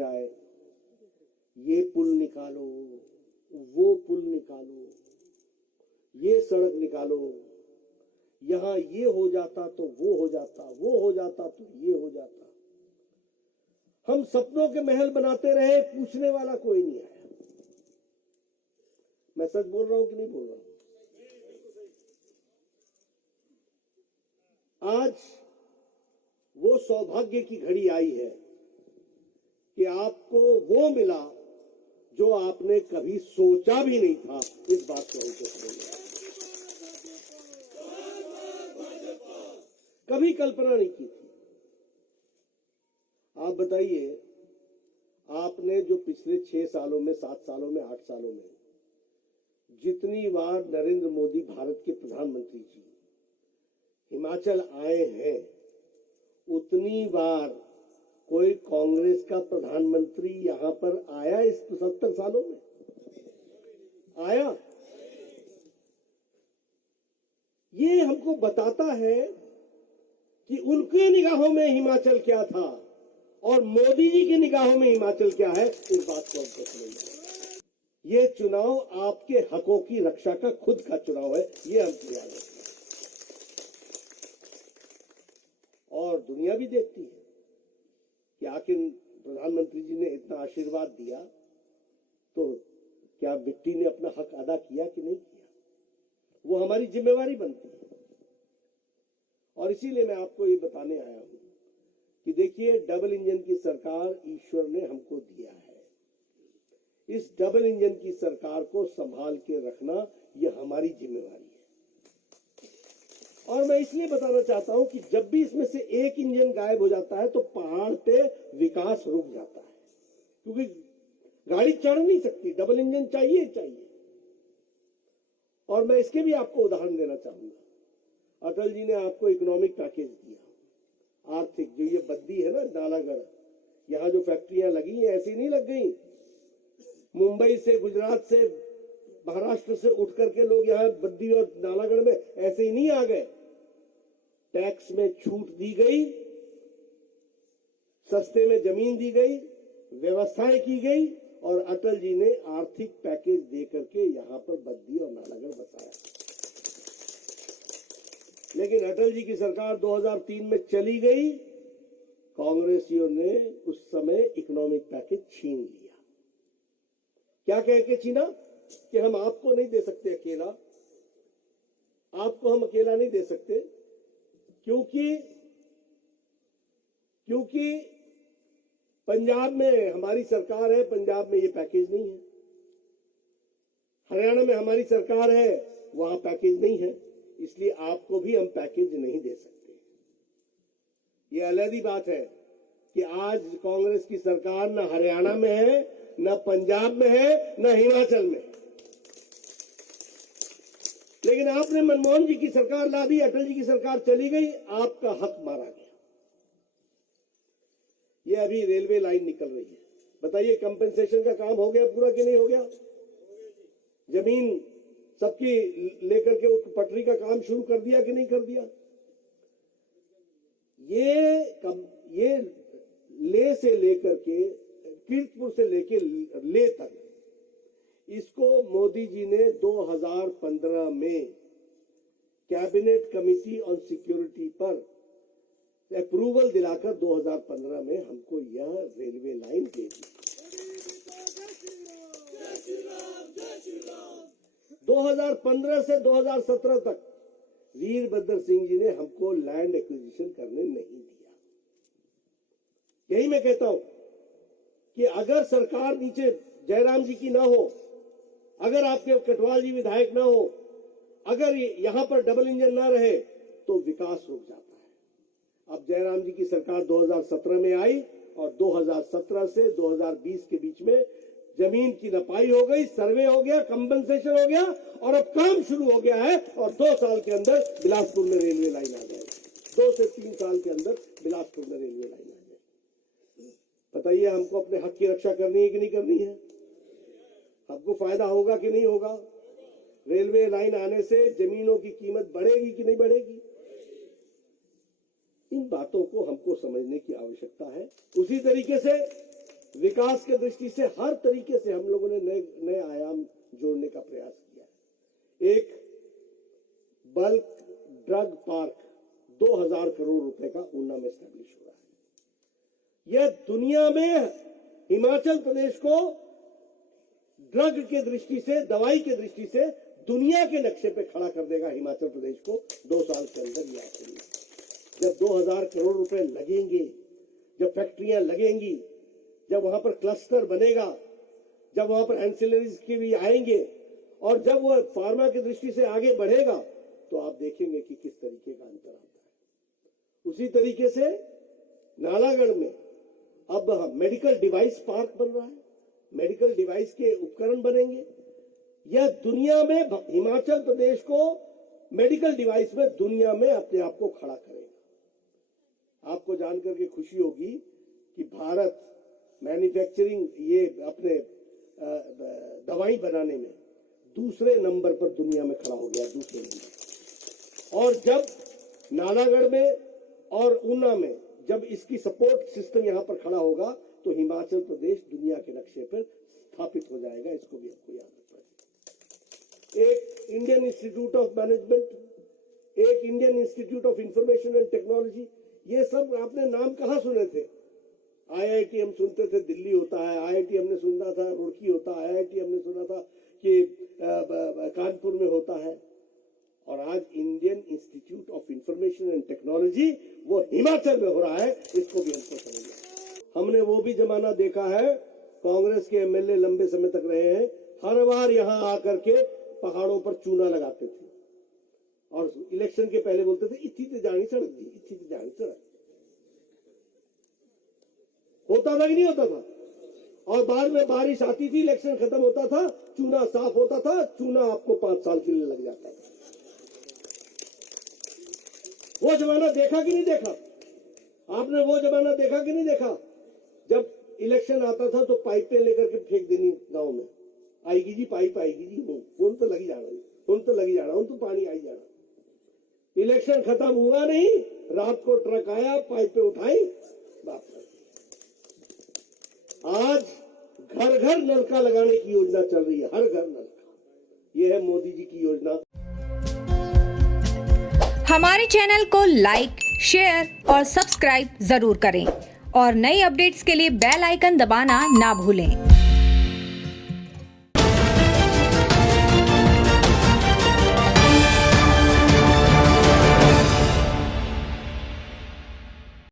जाए, ये पुल निकालो, वो पुल निकालो, ये सड़क निकालो, यहां ये हो जाता तो वो हो जाता, वो हो जाता तो ये हो जाता। हम सपनों के महल बनाते रहे, पूछने वाला कोई नहीं आया। मैं सच बोल रहा हूं कि नहीं बोल रहा हूं? आज वो सौभाग्य की घड़ी आई है कि आपको वो मिला जो आपने कभी सोचा भी नहीं था। इस बात को हमको समझना, कभी कल्पना नहीं की थी। आप बताइए, आपने जो पिछले 6 सालों में, 7 सालों में, 8 सालों में जितनी बार नरेंद्र मोदी भारत के प्रधानमंत्री जी हिमाचल आए हैं, उतनी बार कोई कांग्रेस का प्रधानमंत्री यहां पर आया इस 70 सालों में? आया? ये हमको बताता है कि उनके निगाहों में हिमाचल क्या था और मोदी जी की निगाहों में हिमाचल क्या है। इस बात को हमको समझना है। ये चुनाव आपके हकों की रक्षा का खुद का चुनाव है, ये हमको याद रखना। और दुनिया भी देखती है कि आखिर प्रधानमंत्री जी ने इतना आशीर्वाद दिया तो क्या मिट्टी ने अपना हक अदा किया कि नहीं किया? वो हमारी जिम्मेवारी बनती है। और इसीलिए मैं आपको ये बताने आया हूं कि देखिए, डबल इंजन की सरकार ईश्वर ने हमको दिया है। इस डबल इंजन की सरकार को संभाल के रखना ये हमारी जिम्मेवारी है। और मैं इसलिए बताना चाहता हूं कि जब भी इसमें से एक इंजन गायब हो जाता है तो पहाड़ पे विकास रुक जाता है, क्योंकि गाड़ी चढ़ नहीं सकती, डबल इंजन चाहिए चाहिए। और मैं इसके भी आपको उदाहरण देना चाहूंगा। अटल जी ने आपको इकोनॉमिक पैकेज दिया, आर्थिक, जो ये बद्दी है ना नालागढ़, यहां जो फैक्ट्रियां लगी हैं ऐसी नहीं लग गई। मुंबई से, गुजरात से, महाराष्ट्र से उठ करके लोग यहां बद्दी और नालागढ़ में ऐसे ही नहीं आ गए। टैक्स में छूट दी गई, सस्ते में जमीन दी गई, व्यवस्थाएं की गई और अटल जी ने आर्थिक पैकेज दे करके यहां पर बद्दी और नालागढ़ बसाया। लेकिन अटल जी की सरकार 2003 में चली गई, कांग्रेसियों ने उस समय इकोनॉमिक पैकेज छीन लिया। क्या कह के छीना? कि हम आपको नहीं दे सकते अकेला, आपको हम अकेला नहीं दे सकते, क्योंकि पंजाब में हमारी सरकार है, पंजाब में ये पैकेज नहीं है। हरियाणा में हमारी सरकार है, वहां पैकेज नहीं है, इसलिए आपको भी हम पैकेज नहीं दे सकते। ये अलग बात है कि आज कांग्रेस की सरकार न हरियाणा में है, न पंजाब में है, न हिमाचल में है। लेकिन आपने मनमोहन जी की सरकार ला दी, अटल जी की सरकार चली गई, आपका हक मारा गया। ये अभी रेलवे लाइन निकल रही है, बताइए कंपेंसेशन का काम हो गया पूरा कि नहीं हो गया? जमीन सबकी लेकर के पटरी का काम शुरू कर दिया कि नहीं कर दिया? ये ले से लेकर के, कीर्तपुर से लेके ले तक, इसको मोदी जी ने 2015 में कैबिनेट कमेटी ऑन सिक्योरिटी पर अप्रूवल दिलाकर 2015 में हमको यह रेलवे लाइन दे दी। 2015 से 2017 तक वीरभद्र सिंह जी ने हमको लैंड एक्विजिशन करने नहीं दिया। यही मैं कहता हूं कि अगर सरकार नीचे जयराम जी की ना हो, अगर आपके कटवाल जी विधायक ना हो, अगर यहां पर डबल इंजन ना रहे तो विकास रुक जाता है। अब जयराम जी की सरकार 2017 में आई और 2017 से 2020 के बीच में जमीन की नपाई हो गई, सर्वे हो गया, कंपनसेशन हो गया और अब काम शुरू हो गया है। और 2 साल के अंदर बिलासपुर में रेलवे लाइन आ जाएगी। 2 से 3 साल के अंदर बिलासपुर में रेलवे लाइन आ जाएगी। बताइए, हमको अपने हक की रक्षा करनी है कि नहीं करनी है? हमको फायदा होगा कि नहीं होगा? रेलवे लाइन आने से जमीनों की कीमत बढ़ेगी कि नहीं बढ़ेगी? इन बातों को हमको समझने की आवश्यकता है। उसी तरीके से विकास के दृष्टि से हर तरीके से हम लोगों ने नए आयाम जोड़ने का प्रयास किया है। एक बल्क ड्रग पार्क 2000 करोड़ रुपए का ऊना में स्टैब्लिश हो रहा है। यह दुनिया में हिमाचल प्रदेश को ड्रग के दृष्टि से, दवाई के दृष्टि से दुनिया के नक्शे पे खड़ा कर देगा हिमाचल प्रदेश को 2 साल के अंदर या जब 2000 करोड़ रुपए लगेंगे, जब फैक्ट्रियां लगेंगी, जब वहां पर क्लस्टर बनेगा, जब वहां पर एंसिलरीज के भी आएंगे और जब वह फार्मा की दृष्टि से आगे बढ़ेगा तो आप देखेंगे कि किस तरीके का अंतर आता है। उसी तरीके से नालागढ़ में अब मेडिकल डिवाइस पार्क बन रहा है, मेडिकल डिवाइस के उपकरण बनेंगे। यह दुनिया में हिमाचल प्रदेश को मेडिकल डिवाइस में दुनिया में अपने आप को खड़ा करेगा। आपको जानकर के खुशी होगी कि भारत मैन्युफैक्चरिंग ये अपने दवाई बनाने में दूसरे नंबर पर दुनिया में खड़ा हो गया, दूसरे नंबर। और जब नालागढ़ में और ऊना में जब इसकी सपोर्ट सिस्टम यहां पर खड़ा होगा तो हिमाचल प्रदेश दुनिया के नक्शे पर स्थापित हो जाएगा। इसको भी आपको याद रखना चाहिए। एक इंडियन इंस्टीट्यूट ऑफ मैनेजमेंट, एक Indian institute of information and technology, ये सब आपने नाम कहां सुने थे? IIT हम सुनते थे दिल्ली होता है, IIT हमने सुना था रुड़की होता है, IIT हमने सुना था कि कानपुर में होता है, और आज Indian institute of information and technology वो हिमाचल में हो रहा है। इसको भी हमको समझना। हमने वो भी जमाना देखा है, कांग्रेस के MLA लंबे समय तक रहे हैं, हर बार यहां आकर के पहाड़ों पर चूना लगाते थे और इलेक्शन के पहले बोलते थे इत्थी ते जानी सड़क दी, इत्थी ते जानी सड़क। होता था कि नहीं होता था? और बाद में बारिश आती थी, इलेक्शन खत्म होता था, चूना साफ होता था, चूना आपको 5 साल के लिए लग जाता था। वो जमाना देखा कि नहीं देखा? आपने वो जमाना देखा कि नहीं देखा? जब इलेक्शन आता था तो पाइपें लेकर के फेंक देनी गांव में, आएगी जी पाइप आएगी जी, फोन तो लगी जाना, फोन तो लगी जाना, तो पानी आई जाना। इलेक्शन खत्म हुआ नहीं, रात को ट्रक आया, पाइपें उठाई, वापस। आज घर घर नलका लगाने की योजना चल रही है, हर घर नलका। यह है मोदी जी की योजना। हमारे चैनल को लाइक, शेयर और सब्सक्राइब जरूर करें और नई अपडेट्स के लिए बेल आइकन दबाना ना भूलें।